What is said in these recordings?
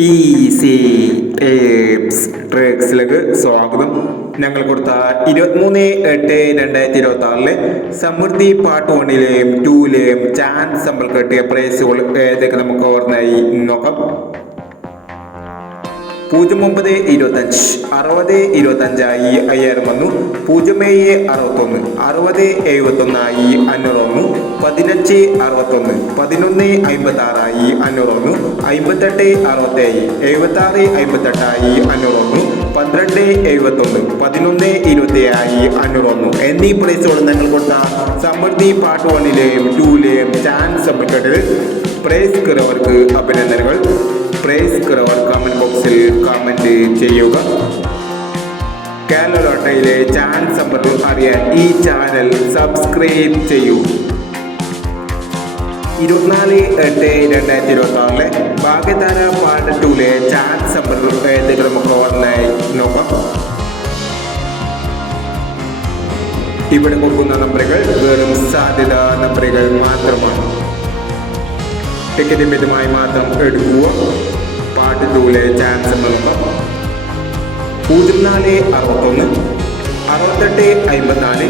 Easy tips ട്രിക്സിലേക്ക് സ്വാഗതം. ഞങ്ങൾ കൊടുത്ത 23/8/2026 സമൃദ്ധി പാർട്ട് 1ലെയും 2ലെയും ചാൻസ് നമ്മൾ കിട്ടിയ പ്രൈസുകൾ ഏതൊക്കെ നമുക്ക് ഓർമ്മയായി നോക്കാം. 0925 60 25 5000 വന്നു. 07 61 60 71 500 വന്നു. 15 61 11 56 500 വന്നു. 58 67 76 58 500 വന്നു. 12 71 11 27 500 വന്നു എന്നീ പ്രൈസുകൾ ഞങ്ങൾ കൊടുത്ത സമൃദ്ധി പാർട്ട് 1ലെയും 2ലെയും ചാൻസ് സബ്മിറ്റഡ് പ്രൈസ് കുറവർക്ക് അഭിനന്ദനങ്ങൾ. പ്രൈസ് കുറവർ കമന്റ് ബോക്സിൽ കമന്റ് ചെയ്യുക. കേരളയിലെ ചാൻസ് നമ്പറുകൾ അറിയാൻ ഈ ചാനൽ സബ്സ്ക്രൈബ് ചെയ്യൂ. 24/8/2026 ഭാഗ്യധാര പാർട്ട് 2ലെ ചാൻസ് നമ്പറുകൾ ഏതെങ്കിലും നമുക്ക് ഓർമ്മയായി നോക്കാം. ഇവിടെ കൊടുക്കുന്ന നമ്പറുകൾ വെറും സാധ്യത നമ്പറുകൾ മാത്രമാണ്. ടിക്കറ്റ് മിതമായി മാത്രം എടുക്കുക. പാർട്ട് 2ലെ ചാൻസ് നോക്കാം. 04 61 68 54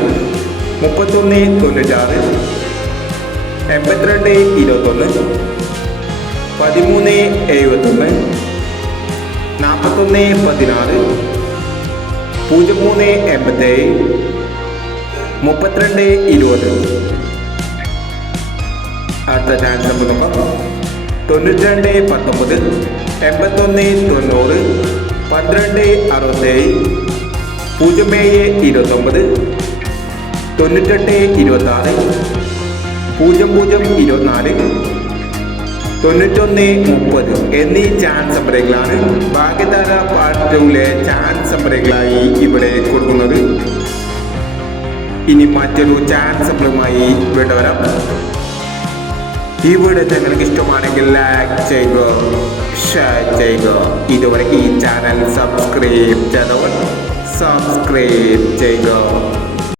31 96 82 21 13 71 41 16 03 87 32 20. അടുത്ത ചാൻസ് നമുക്ക് നോക്കാം. 92 19 81 90 12 67 07 29 98 26 00 24 91 30 എന്നീ ചാൻസ് നമ്പറുകളാണ് ഭാഗ്യധാര പാർട്ട് 2ലെ ചാൻസ് നമ്പറുകളായി ഇവിടെ കൊടുക്കുന്നത്. ഇനി മറ്റൊരു ചാൻസ് നമ്പറുമായി ഇവിടെ വരാം. ഈ വീഡിയോ നിങ്ങൾക്ക് ഇഷ്ടമാണെങ്കിൽ ലൈക്ക് ചെയ്യുക, ഷെയർ ചെയ്യുക. ഇതുവരെ ഈ ചാനൽ സബ്സ്ക്രൈബ് ചെയ്തവർ സബ്സ്ക്രൈബ് ചെയ്യുക.